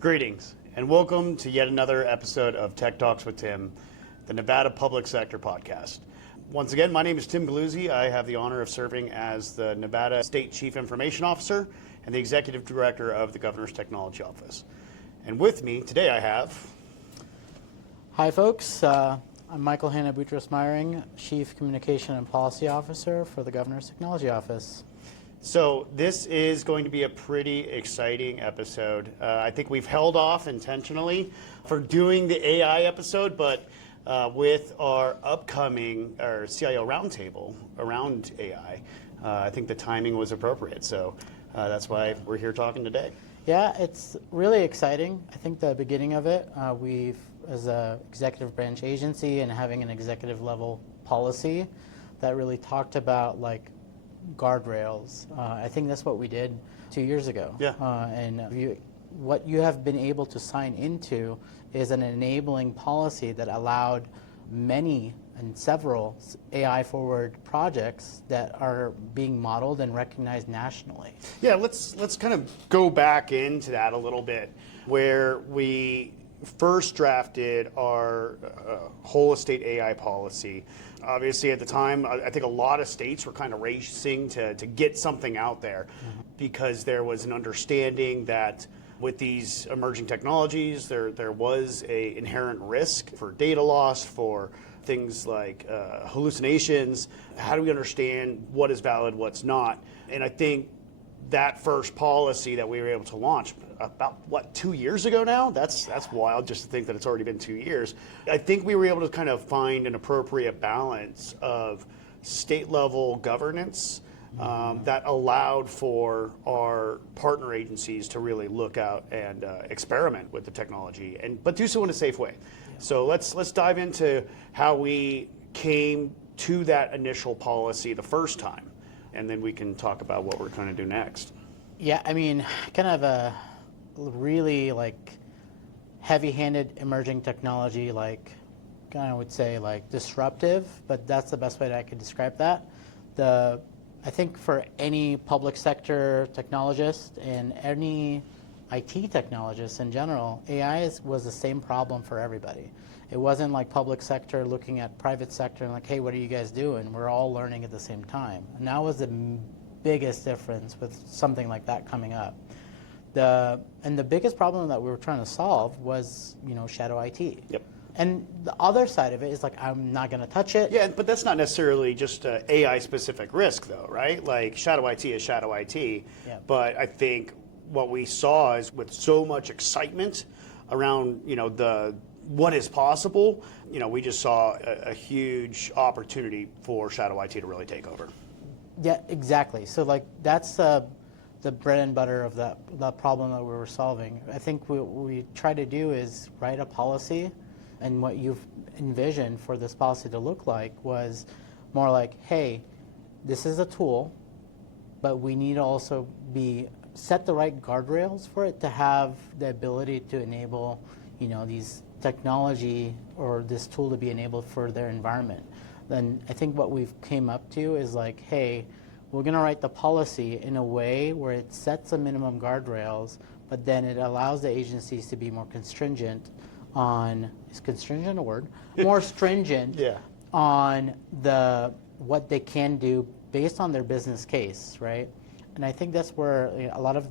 Greetings, and welcome to yet another episode of Tech Talks with Tim, the Nevada Public Sector Podcast. Once again, my name is Tim Galluzi. I have the honor of serving as the Nevada State Chief Information Officer and the Executive Director of the Governor's Technology Office. And with me today I have... Hi folks, I'm Michael Hanna Boutros-Myring, Chief Communication and Policy Officer for the Governor's Technology Office. So this is going to be a pretty exciting episode. I think we've held off intentionally for doing the AI episode, but with our upcoming CIO Roundtable around AI, I think the timing was appropriate. So that's why we're here talking today. Yeah, it's really exciting. I think the beginning of it, we've, as an executive branch agency and having an executive level policy that really talked about like guardrails. I think that's what we did 2 years ago. Yeah. What you have been able to sign into is an enabling policy that allowed many and several AI forward projects that are being modeled and recognized nationally. Yeah, let's kind of go back into that a little bit, where we first drafted our whole state AI policy. Obviously, at the time, I think a lot of states were kind of racing to get something out there because there was an understanding that with these emerging technologies, there was an inherent risk for data loss, for things like hallucinations. How do we understand what is valid, what's not? And I think that first policy that we were able to launch about, 2 years ago now? That's wild just to think that it's already been 2 years. I think we were able to kind of find an appropriate balance of state level governance that allowed for our partner agencies to really look out and experiment with the technology, but do so in a safe way. Yeah. So let's dive into how we came to that initial policy the first time, and then we can talk about what we're trying to do next. Yeah, I mean, kind of a really like heavy-handed emerging technology, like kind of would say like disruptive, but that's the best way that I could describe that. I think for any public sector technologist and any IT technologist in general, AI was the same problem for everybody. It wasn't like public sector looking at private sector and like, hey, what are you guys doing? We're all learning at the same time. And that was the biggest difference with something like that coming up. And the biggest problem that we were trying to solve was, shadow IT. Yep. And the other side of it is like, I'm not going to touch it. Yeah, but that's not necessarily just an AI-specific risk, though, right? Like, shadow IT is shadow IT. Yeah. But I think what we saw is with so much excitement around, what is possible, we just saw a huge opportunity for shadow IT to really take over. Yeah, exactly. So, like, that's the bread and butter of the problem that we were solving. I think what we try to do is write a policy. And what you've envisioned for this policy to look like was more like, hey, this is a tool, but we need to also set the right guardrails for it to have the ability to enable, these technology or this tool to be enabled for their environment. Then I think what we've came up to is like, hey, we're going to write the policy in a way where it sets a minimum guardrails, but then it allows the agencies to be more constringent on, is constringent a word? More stringent Yeah. on what they can do based on their business case, right? And I think that's where a lot of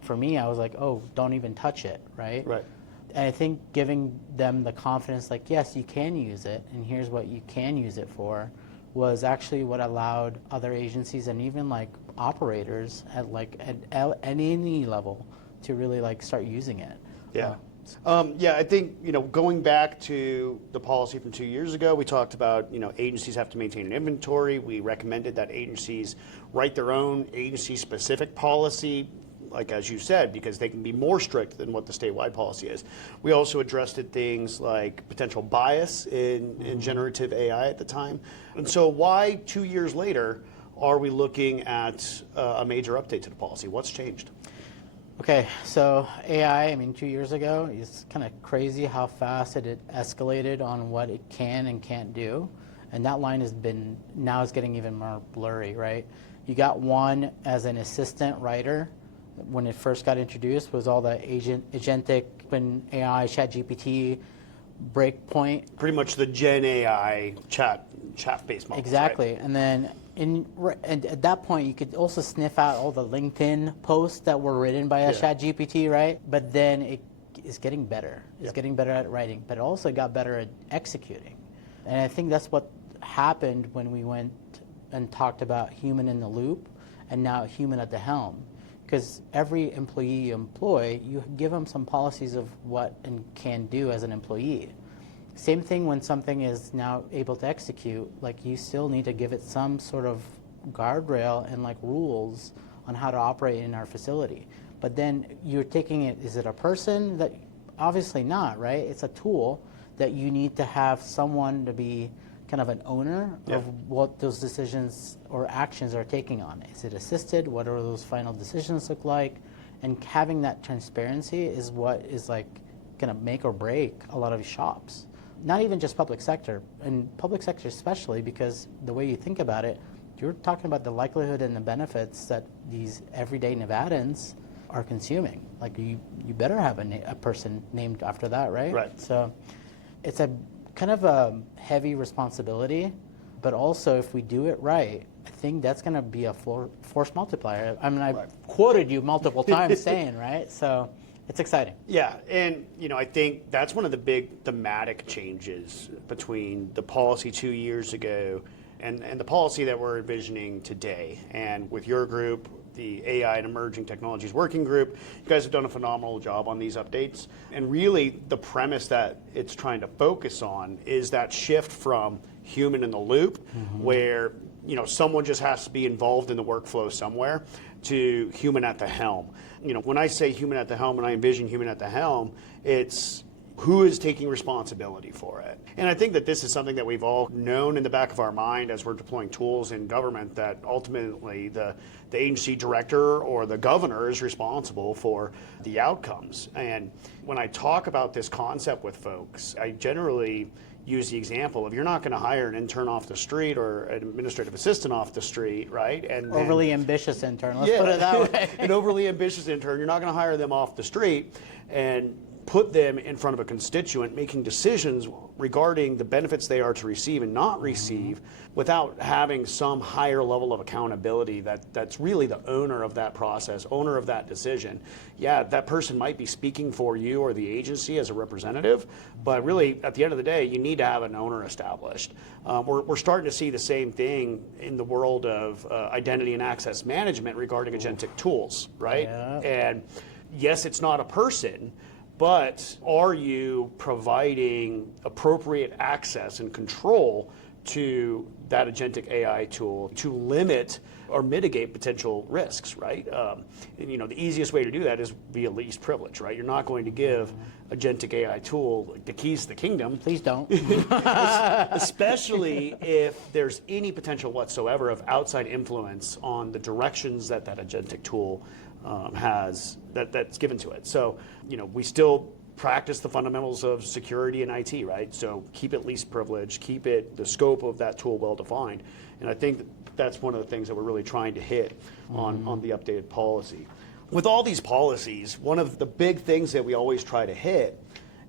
for me, I was like, oh, don't even touch it, right? Right. And I think giving them the confidence, like, yes, you can use it, and here's what you can use it for, was actually what allowed other agencies and even like operators at any level to really like start using it. Yeah. I think, going back to the policy from 2 years ago, we talked about, agencies have to maintain an inventory. We recommended that agencies write their own agency-specific policy, like as you said, because they can be more strict than what the statewide policy is. We also addressed things like potential bias in generative AI at the time. And so why 2 years later are we looking at a major update to the policy? What's changed? Okay, so AI, 2 years ago, it's kind of crazy how fast it escalated on what it can and can't do. And that line now is getting even more blurry, right? You got one as an assistant writer when it first got introduced was all the agentic and AI, ChatGPT, breakpoint. Pretty much the Gen AI chat-based models. Exactly. Right? And then and at that point, you could also sniff out all the LinkedIn posts that were written by a ChatGPT, right? But then it is getting better. It's getting better at writing, but it also got better at executing. And I think that's what happened when we went and talked about human in the loop and now human at the helm. Because every employee you employ, you give them some policies of what and can do as an employee. Same thing when something is now able to execute, like you still need to give it some sort of guardrail and like rules on how to operate in our facility. But then you're taking it, is it a person? That obviously not, right? It's a tool that you need to have someone to be kind of an owner of what those decisions or actions are taking on. Is it assisted? What are those final decisions look like? And having that transparency is what is like gonna make or break a lot of shops. Not even just public sector, and public sector especially, because the way you think about it, you're talking about the likelihood and the benefits that these everyday Nevadans are consuming. Like you better have a person named after that, right? Right. So it's a kind of a heavy responsibility, but also if we do it right, I think that's going to be a force multiplier. I mean, I've quoted you multiple times saying, right? So it's exciting. Yeah, and I think that's one of the big thematic changes between the policy 2 years ago and the policy that we're envisioning today. And with your group, the AI and Emerging Technologies Working Group, you guys have done a phenomenal job on these updates. And really, the premise that it's trying to focus on is that shift from human in the loop, where someone just has to be involved in the workflow somewhere, to human at the helm. When I say human at the helm, and I envision human at the helm, it's who is taking responsibility for it. And I think that this is something that we've all known in the back of our mind as we're deploying tools in government, that ultimately the agency director or the governor is responsible for the outcomes. And when I talk about this concept with folks, I generally use the example of, you're not going to hire an intern off the street or an administrative assistant off the street, right? And overly ambitious intern, let's put it that way. An overly ambitious intern, you're not going to hire them off the street and put them in front of a constituent making decisions regarding the benefits they are to receive and not receive without having some higher level of accountability that's really the owner of that process, owner of that decision. Yeah, that person might be speaking for you or the agency as a representative, but really at the end of the day, you need to have an owner established. We're starting to see the same thing in the world of identity and access management regarding agentic tools, right? Yeah. And yes, it's not a person, but are you providing appropriate access and control to that agentic AI tool to limit or mitigate potential risks, right? The easiest way to do that is via least privilege, right? You're not going to give agentic AI tool the keys to the kingdom. Please don't. Especially if there's any potential whatsoever of outside influence on the directions that agentic tool has that's given to it. So, we still practice the fundamentals of security and IT, right? So keep it least privilege, keep it the scope of that tool well defined. And I think that's one of the things that we're really trying to hit on the updated policy. With all these policies, one of the big things that we always try to hit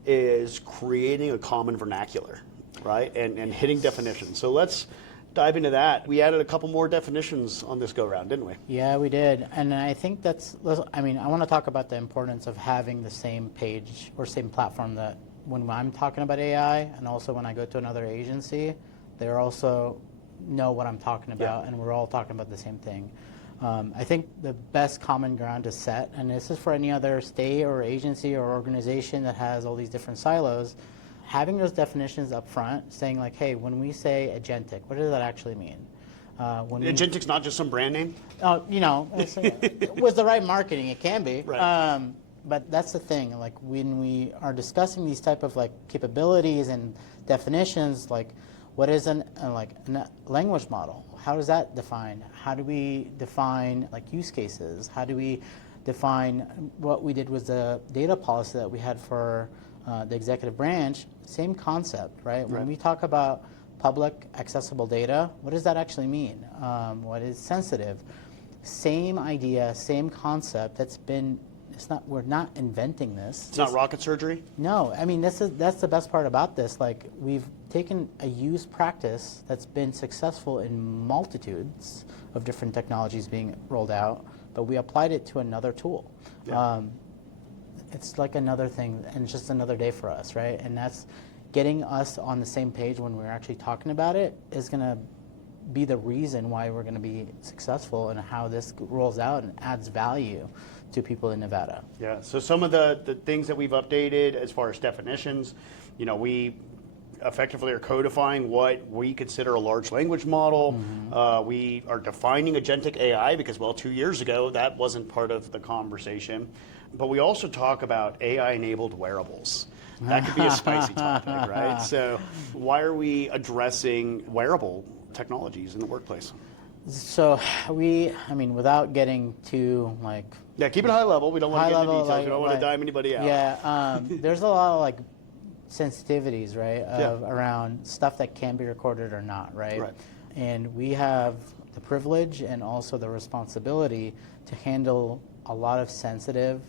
is creating a common vernacular, right? And hitting definitions. So let's dive into that. We added a couple more definitions on this go-round, didn't we? Yeah, we did. And I think I want to talk about the importance of having the same page or same platform that when I'm talking about AI and also when I go to another agency, they also know what I'm talking about, and we're all talking about the same thing. I think the best common ground to set, and this is for any other state or agency or organization that has all these different silos, having those definitions up front, saying like, hey, when we say agentic, what does that actually mean? Agentic's not just some brand name? With the right marketing, it can be. Right. But that's the thing, like when we are discussing these type of like capabilities and definitions, like what is a language model? How does that define? How do we define like use cases? How do we define what we did with the data policy that we had for the executive branch? Same concept, right? When we talk about public accessible data, what does that actually mean? What is sensitive? same idea, same concept. We're not inventing this. It's not rocket surgery? No, I mean, that's the best part about this. Like, we've taken a used practice that's been successful in multitudes of different technologies being rolled out, but we applied it to another tool. Yeah. It's like another thing, and it's just another day for us, right? And that's getting us on the same page when we're actually talking about it is going to be the reason why we're going to be successful and how this rolls out and adds value to people in Nevada. Yeah, so some of the things that we've updated as far as definitions, we effectively are codifying what we consider a large language model. We are defining agentic AI because, 2 years ago, that wasn't part of the conversation. But we also talk about AI-enabled wearables. That could be a spicy topic, right? So why are we addressing wearable technologies in the workplace? So without getting too yeah, keep it high level. We don't want to get into details. We don't want to dime anybody out. Yeah, there's a lot of sensitivities, right, around stuff that can be recorded or not, right? And we have the privilege and also the responsibility to handle a lot of sensitive,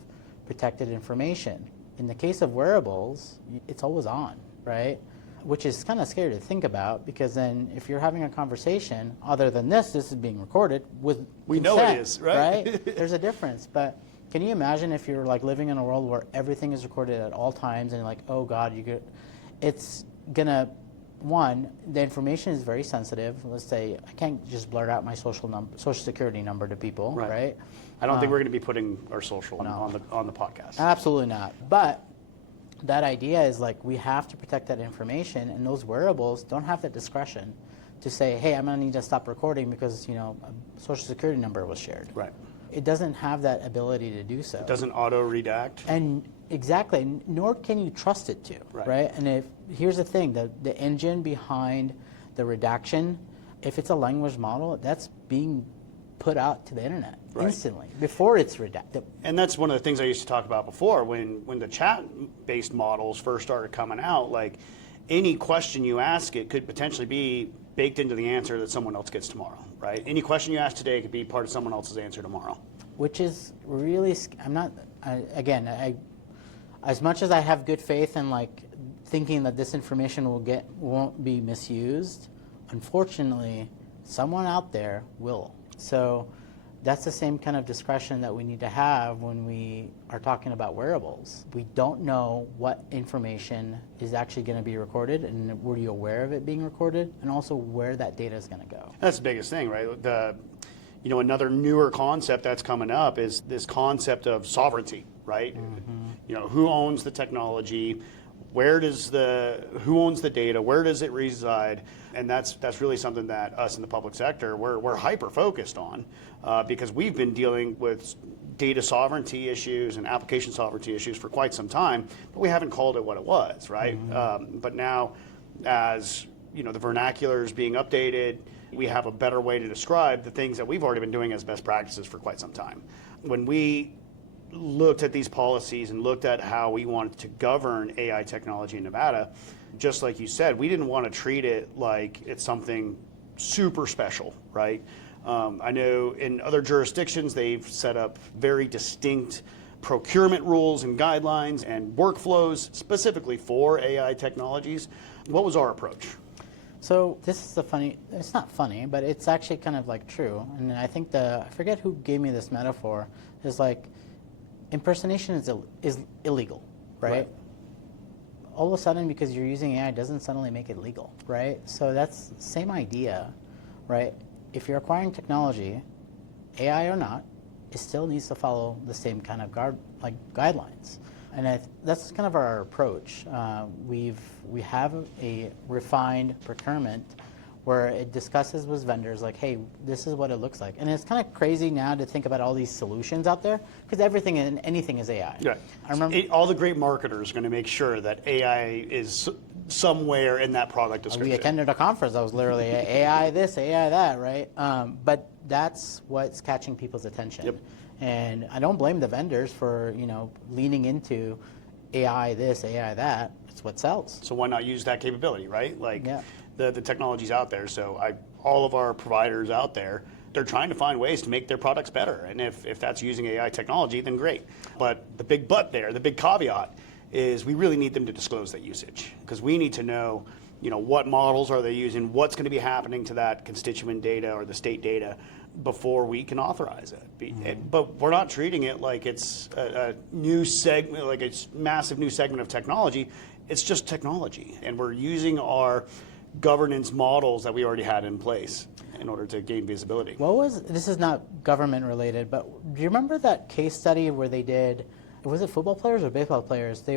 protected information. In the case of wearables, it's always on, right? Which is kind of scary to think about, because then if you're having a conversation, other than this is being recorded with we consent, know it is, right? There's a difference. But can you imagine if you're living in a world where everything is recorded at all times, and you're like, oh God, it's gonna, the information is very sensitive. Let's say I can't just blurt out my social security number to people, right? I don't think we're going to be putting our social on the podcast. Absolutely not. But that idea is we have to protect that information, and those wearables don't have that discretion to say, hey, I'm going to need to stop recording because a social security number was shared. Right. It doesn't have that ability to do so. It doesn't auto-redact. And exactly, nor can you trust it to, right? And here's the thing, the engine behind the redaction, if it's a language model, that's being put out to the internet instantly before it's redacted. And that's one of the things I used to talk about before when the chat-based models first started coming out. Any question you ask it could potentially be baked into the answer that someone else gets tomorrow, right? Any question you ask today could be part of someone else's answer tomorrow. Which is really, as much as I have good faith in thinking that this information won't be misused, unfortunately, someone out there will. So that's the same kind of discretion that we need to have when we are talking about wearables. We don't know what information is actually going to be recorded, and were you aware of it being recorded, and also where that data is going to go. That's the biggest thing, right? Another newer concept that's coming up is this concept of sovereignty, right? Who owns the technology? Who owns the data? Where does it reside? And that's really something that us in the public sector, we're hyper focused on because we've been dealing with data sovereignty issues and application sovereignty issues for quite some time, but we haven't called it what it was, right? But now, as the vernacular is being updated, we have a better way to describe the things that we've already been doing as best practices for quite some time. When we looked at these policies and looked at how we wanted to govern AI technology in Nevada, just like you said, we didn't want to treat it like it's something super special, right? I know in other jurisdictions, they've set up very distinct procurement rules and guidelines and workflows specifically for AI technologies. What was our approach? So this is it's not funny, but it's actually kind of true. And I think I forget who gave me this metaphor, is impersonation is illegal, right? All of a sudden, because you're using AI, doesn't suddenly make it legal, right? So that's the same idea, right? If you're acquiring technology, AI or not, it still needs to follow the same kind of guidelines. And that's kind of our approach. We have a refined procurement where it discusses with vendors hey, this is what it looks like. And it's kind of crazy now to think about all these solutions out there because everything and anything is AI. Right. I remember all the great marketers are going to make sure that AI is somewhere in that product description. We attended a conference that was literally AI this, AI that, right? But that's what's catching people's attention. Yep. And I don't blame the vendors for leaning into AI this, AI that. It's what sells. So why not use that capability, right? The technology's out there. So all of our providers out there, they're trying to find ways to make their products better. And if that's using AI technology, then great. But the big but there, the big caveat, is we really need them to disclose that usage, because we need to know, what models are they using, what's going to be happening to that constituent data or the state data before we can authorize it. But we're not treating it like it's a new segment, like it's massive new segment of technology. It's just technology, and we're using our governance models that we already had in place in order to gain visibility. This is not government related, but do you remember that case study where they did, was it football players or baseball players? They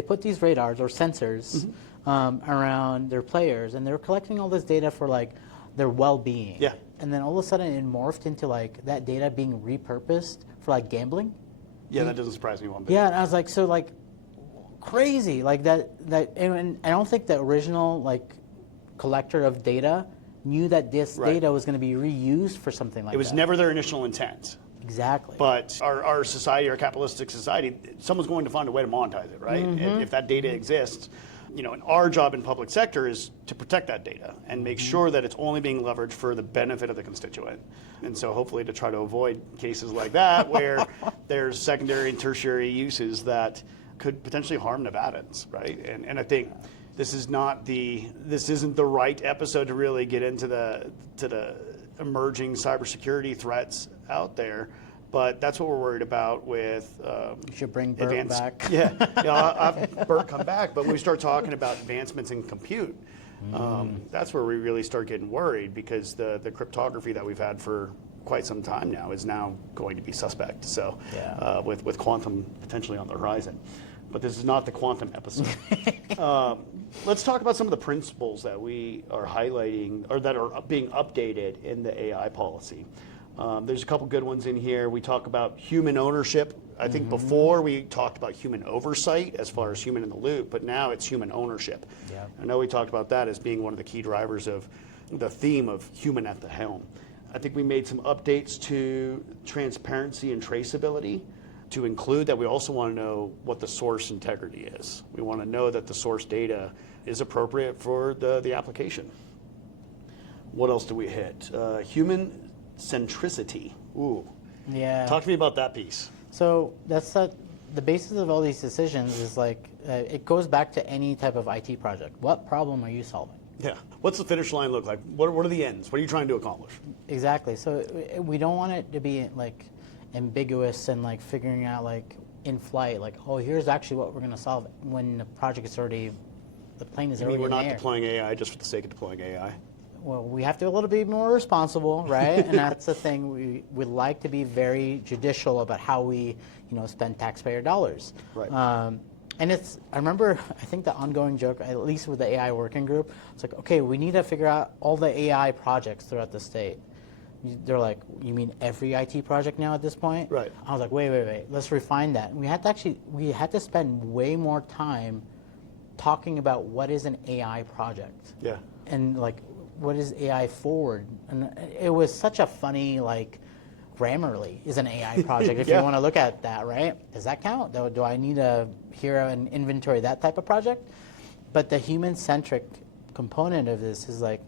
put these radars or sensors around their players, and they were collecting all this data for like their well-being. Yeah. And then all of a sudden it morphed into like that data being repurposed for like gambling. Yeah, that doesn't surprise me one bit. Yeah, and I was like, so like crazy, like that, and I don't think the original like collector of data knew that this data was going to be reused for something like that. It was never their initial intent. Exactly. But our society, our capitalistic society, someone's going to find a way to monetize it, right? And if that data exists, and our job in public sector is to protect that data and make sure that it's only being leveraged for the benefit of the constituent. And so hopefully to try to avoid cases like that where there's secondary and tertiary uses that could potentially harm Nevadans, right? And I think this isn't the right episode to really get into the emerging cybersecurity threats out there. But that's what we're worried about with you should bring Bert back. Yeah, I'll have Bert come back. But when we start talking about advancements in compute, that's where we really start getting worried, because the cryptography that we've had for quite some time now is now going to be suspect. So with quantum potentially on the horizon. But this is not the quantum episode. Let's talk about some of the principles that we are highlighting or that are being updated in the AI policy. There's a couple good ones in here. We talk about human ownership. I think before we talked about human oversight as far as human in the loop, but now it's human ownership. Yeah. I know we talked about that as being one of the key drivers of the theme of human at the helm. I think we made some updates to transparency and traceability to include that we also want to know what the source integrity is. We want to know that the source data is appropriate for the application. What else do we hit? Human centricity. Ooh. Yeah. Talk to me about that piece. So that's the basis of all these decisions is like, it goes back to any type of IT project. What problem are you solving? Yeah. What's the finish line look like? What are the ends? What are you trying to accomplish? Exactly. So we don't want it to be like ambiguous and like figuring out like in flight, like, oh, here's actually what we're going to solve when the project is already, the plane is already in the air. We're not deploying AI just for the sake of deploying AI. Well, we have to be a little bit more responsible, right? And that's the thing. We like to be very judicial about how we, spend taxpayer dollars. Right. And I remember, I think the ongoing joke, at least with the AI working group, it's like, okay, we need to figure out all the AI projects throughout the state. They're like, you mean every IT project now at this point? Right. I was like, wait, let's refine that. And we had to spend way more time talking about what is an AI project. Yeah. And like, what is AI forward? And it was such a funny, like, Grammarly is an AI project, if you want to look at that, right? Does that count? Do I need to hear an inventory, that type of project? But the human-centric component of this is like,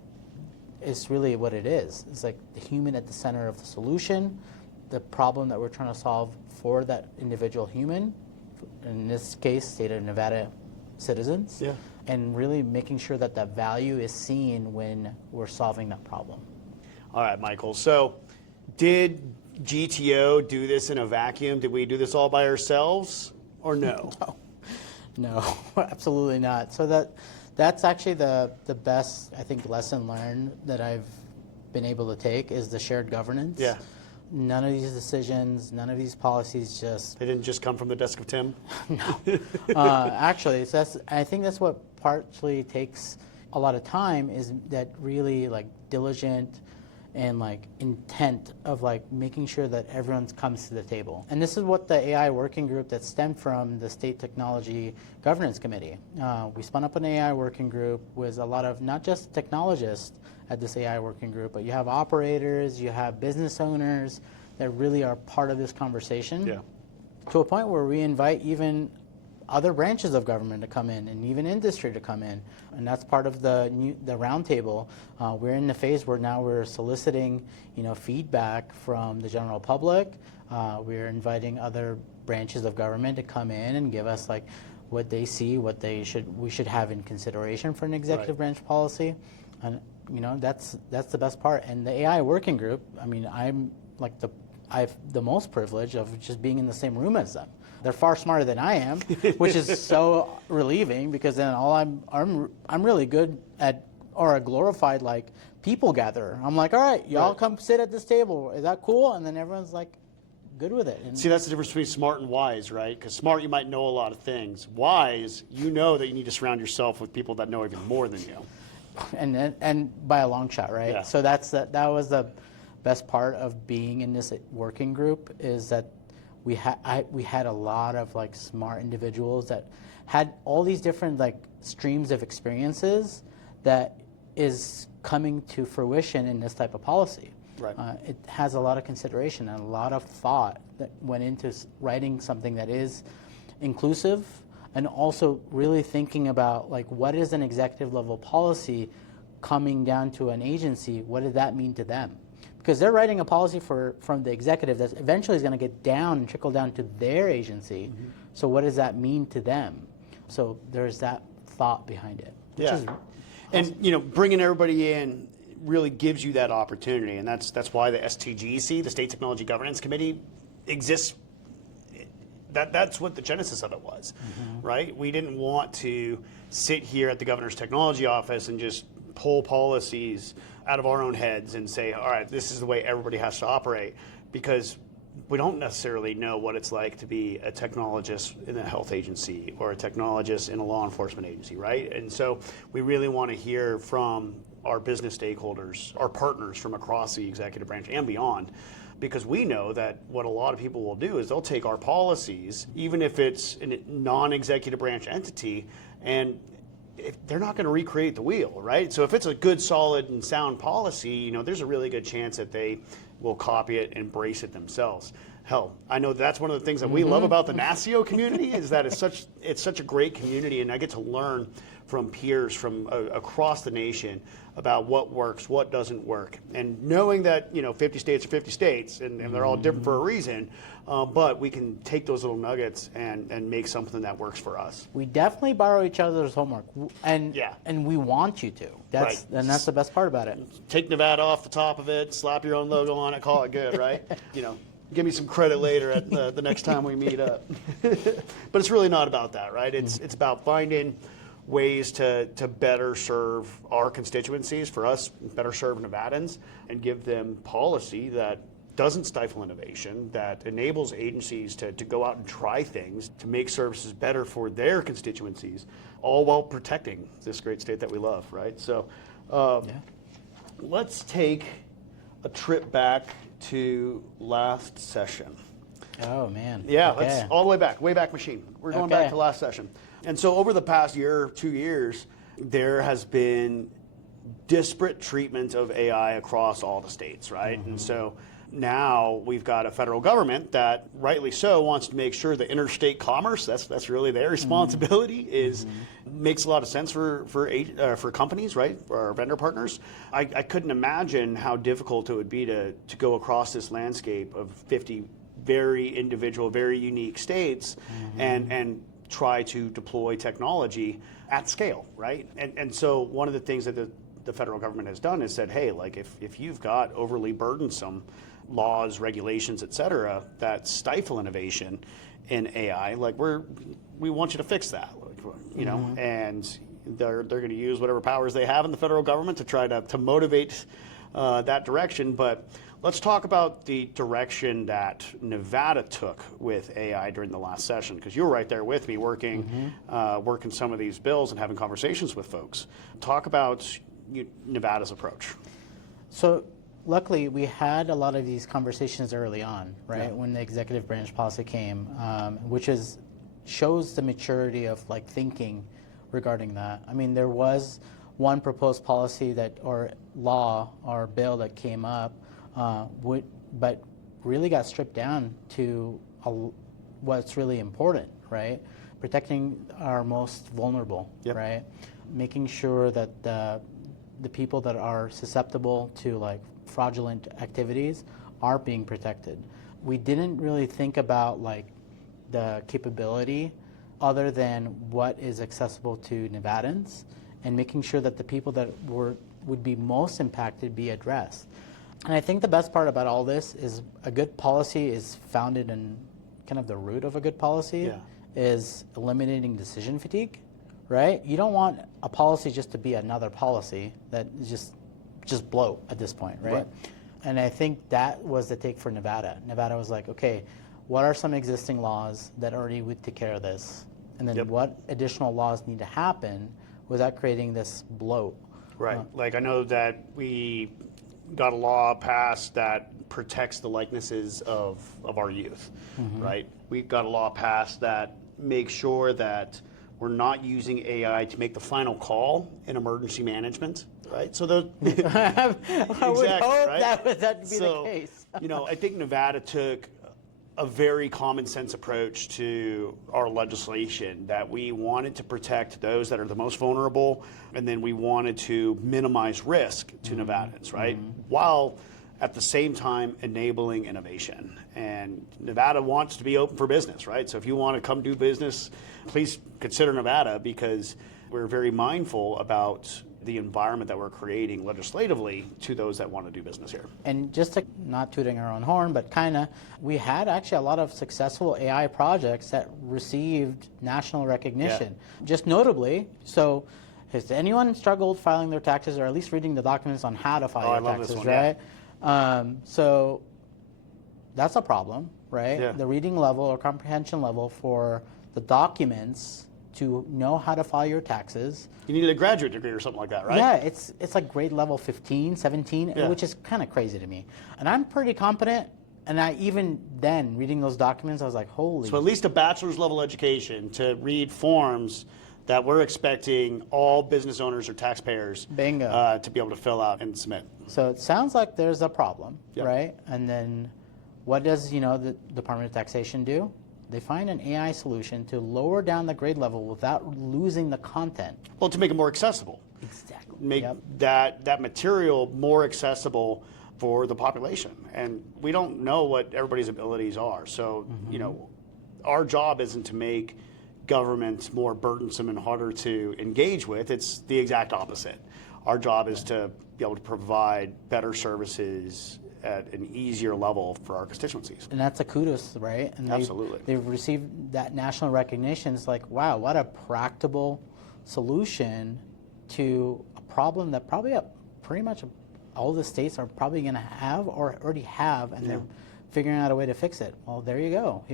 it's really what it is. It's like the human at the center of the solution, the problem that we're trying to solve for that individual human, in this case, state of Nevada citizens. Yeah. And really making sure that that value is seen when we're solving that problem. All right, Michael. So did GTO do this in a vacuum? Did we do this all by ourselves or no? No, absolutely not. So that's actually the best, I think, lesson learned that I've been able to take is the shared governance. Yeah. None of these decisions, none of these policies They didn't just come from the desk of Tim? No. Actually, so I think that's what partially takes a lot of time is that really like diligent and like intent of like making sure that everyone comes to the table. And this is what the AI working group that stemmed from the State Technology Governance Committee. We spun up an AI working group with a lot of not just technologists at this AI working group, but you have operators, you have business owners that really are part of this conversation. Yeah. To a point where we invite even other branches of government to come in and even industry to come in. And that's part of the roundtable. We're in the phase where now we're soliciting, feedback from the general public. We're inviting other branches of government to come in and give us like what they see, what we should have in consideration for an executive branch policy. And that's the best part. And the AI working group, I mean, I'm like I have the most privilege of just being in the same room as them. They're far smarter than I am, which is so relieving, because then I'm really good at, or a glorified like people gatherer. I'm like, all right, y'all come sit at this table. Is that cool? And then everyone's like, good with it. And see, that's the difference between smart and wise, right? Because smart, you might know a lot of things. Wise, you know that you need to surround yourself with people that know even more than you. And by a long shot, right? Yeah. So that was the best part of being in this working group, is that we had a lot of like smart individuals that had all these different like streams of experiences that is coming to fruition in this type of policy. Right. It has a lot of consideration and a lot of thought that went into writing something that is inclusive, and also really thinking about like, what is an executive level policy coming down to an agency? What did that mean to them? Because they're writing a policy from the executive that eventually is going to get down and trickle down to their agency. Mm-hmm. So what does that mean to them? So there's that thought behind it. Which is awesome. And bringing everybody in really gives you that opportunity, and that's why the STGC, the State Technology Governance Committee, exists. That's what the genesis of it was, right? We didn't want to sit here at the governor's technology office and just pull policies out of our own heads and say, all right, this is the way everybody has to operate, because we don't necessarily know what it's like to be a technologist in a health agency or a technologist in a law enforcement agency, right? And so we really want to hear from our business stakeholders, our partners from across the executive branch and beyond, because we know that what a lot of people will do is they'll take our policies, even if it's a non-executive branch entity, and they're not going to recreate the wheel, right? So if it's a good, solid, and sound policy, there's a really good chance that they will copy it, embrace it themselves. Hell, I know that's one of the things that we love about the NASCIO community, is that it's such a great community, and I get to learn from peers from across the nation about what works, what doesn't work, and knowing that 50 states are 50 states, and they're all different for a reason, but we can take those little nuggets and make something that works for us. We definitely borrow each other's homework, and we want you to. That's the best part about it. Take Nevada off the top of it, slap your own logo on it, call it good, right? Give me some credit later at the next time we meet up. But it's really not about that, right? It's about finding ways to better serve our constituencies, for us, better serve Nevadans, and give them policy that doesn't stifle innovation, that enables agencies to go out and try things, to make services better for their constituencies, all while protecting this great state that we love, right? So let's take a trip back to last session. Oh, man. Yeah, okay. Let's all the way back machine. We're going back to last session. And so over the past year, 2 years, there has been disparate treatment of AI across all the states, right? And so now we've got a federal government that, rightly so, wants to make sure that interstate commerce, that's really their responsibility, makes a lot of sense for companies, right, for our vendor partners. I couldn't imagine how difficult it would be to go across this landscape of 50 very individual, very unique states and try to deploy technology at scale, right? And so one of the things that the federal government has done is said, hey, like if you've got overly burdensome laws, regulations, et cetera, that stifle innovation in AI, like we want you to fix that, and they're going to use whatever powers they have in the federal government to try to motivate that direction. But let's talk about the direction that Nevada took with AI during the last session, because you were right there with me working some of these bills and having conversations with folks. Talk about Nevada's approach. So luckily, we had a lot of these conversations early on, right, when the executive branch policy came, which shows the maturity of like thinking regarding that. I mean, there was one proposed policy or law or bill that came up, but really got stripped down to what's really important, right? protecting our most vulnerable, Yep. right? Making sure that the people that are susceptible to like fraudulent activities are being protected. We didn't really think about like the capability other than what is accessible to Nevadans, and making sure that the people that would be most impacted be addressed. And I think the best part about all this is a good policy is founded in kind of the root of a good policy is eliminating decision fatigue, right? You don't want a policy just to be another policy that is just bloat at this point, right? And I think that was the take for Nevada. Nevada was like, okay, what are some existing laws that already would take care of this? And then what additional laws need to happen without creating this bloat? Right. Like I know that we got a law passed that protects the likenesses of our youth, right? We've got a law passed that makes sure that we're not using AI to make the final call in emergency management, right? So those I would hope right? that would be the case. I think Nevada took a very common sense approach to our legislation, that we wanted to protect those that are the most vulnerable, and then we wanted to minimize risk to Nevadans, right? While at the same time enabling innovation. And Nevada wants to be open for business, right? So if you want to come do business, please consider Nevada, because we're very mindful about the environment that we're creating legislatively to those that want to do business here. And just to, not tooting our own horn, but kind of, we had actually a lot of successful AI projects that received national recognition. Just notably, so has anyone struggled filing their taxes, or at least reading the documents on how to file your taxes, right? So that's a problem, right? The reading level or comprehension level for the documents to know how to file your taxes. You need a graduate degree or something like that, right? Yeah, it's like grade level 15, 17, which is kind of crazy to me. And I'm pretty competent, and I even then, reading those documents, I was like, holy. So at least a bachelor's level education to read forms that we're expecting all business owners or taxpayers to be able to fill out and submit. So it sounds like there's a problem, right? And then what does the Department of Taxation do? They find an AI solution to lower down the grade level without losing the content. Well, to make it more accessible. Exactly. Make that material more accessible for the population. And we don't know what everybody's abilities are. So, our job isn't to make government more burdensome and harder to engage with. It's the exact opposite. Our job is to be able to provide better services at an easier level for our constituencies. And that's a kudos, right? And Absolutely. They've received that national recognition. It's like, wow, what a practical solution to a problem that probably pretty much all the states are probably going to have or already have, and they're figuring out a way to fix it. Well, there you go.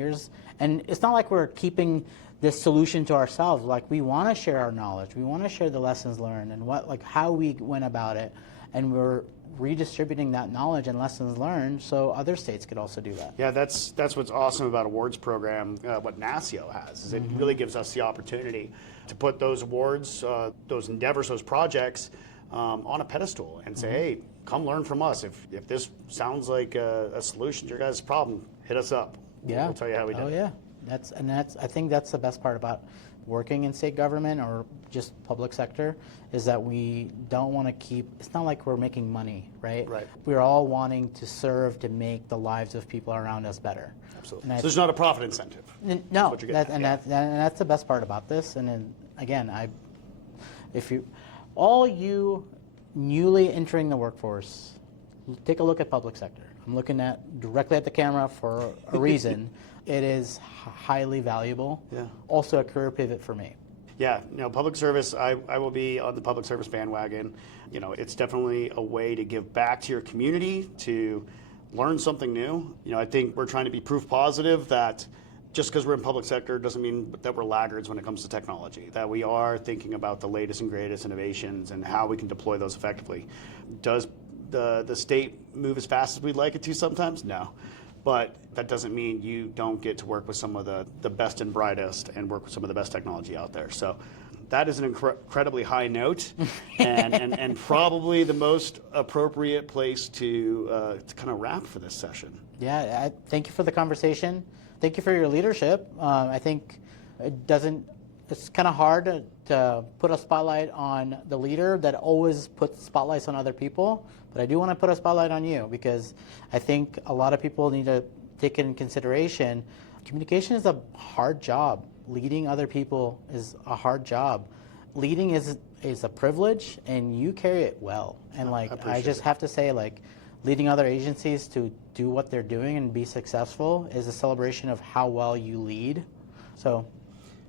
And it's not like we're keeping this solution to ourselves. Like, we want to share our knowledge. We want to share the lessons learned and how we went about it. And we're redistributing that knowledge and lessons learned so other states could also do that. Yeah, that's what's awesome about awards program, what NASCIO has, is it really gives us the opportunity to put those awards, those endeavors, those projects on a pedestal and say, hey, come learn from us. If this sounds like a solution to your guys' problem, hit us up. We'll tell you how we do it. Oh yeah, I think that's the best part about working in state government or just public sector, is that we don't want to keep, it's not like we're making money, right? We're all wanting to serve to make the lives of people around us better. Absolutely. So there's not a profit incentive. No, that's the best part about this. And then again, all you newly entering the workforce, take a look at public sector. I'm looking directly at the camera for a reason. It is highly valuable. Also a career pivot for me. Yeah, public service, I will be on the public service bandwagon. It's definitely a way to give back to your community, to learn something new. I think we're trying to be proof positive that just because we're in public sector doesn't mean that we're laggards when it comes to technology, that we are thinking about the latest and greatest innovations and how we can deploy those effectively. Does the state move as fast as we'd like it to sometimes? No. But that doesn't mean you don't get to work with some of the best and brightest and work with some of the best technology out there. So that is an incredibly high note and probably the most appropriate place to kind of wrap for this session. Yeah, thank you for the conversation. Thank you for your leadership. I think It's kind of hard to put a spotlight on the leader that always puts spotlights on other people, but I do want to put a spotlight on you because I think a lot of people need to take in consideration communication is a hard job. Leading other people is a hard job. Leading is a privilege, and you carry it well. And I just have to say, leading other agencies to do what they're doing and be successful is a celebration of how well you lead. So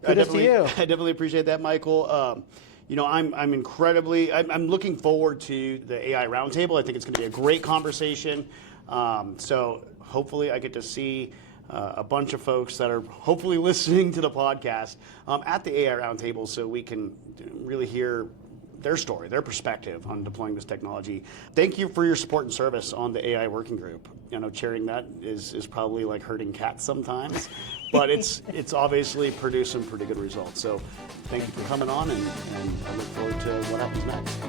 kudos to you. I definitely appreciate that, Michael. I'm looking forward to the AI Roundtable. I think it's going to be a great conversation. So hopefully I get to see a bunch of folks that are hopefully listening to the podcast at the AI Roundtable so we can really hear their story, their perspective on deploying this technology. Thank you for your support and service on the AI working group. Chairing that is probably like herding cats sometimes, but it's obviously produced some pretty good results. So thank you for coming on, and I look forward to what happens next.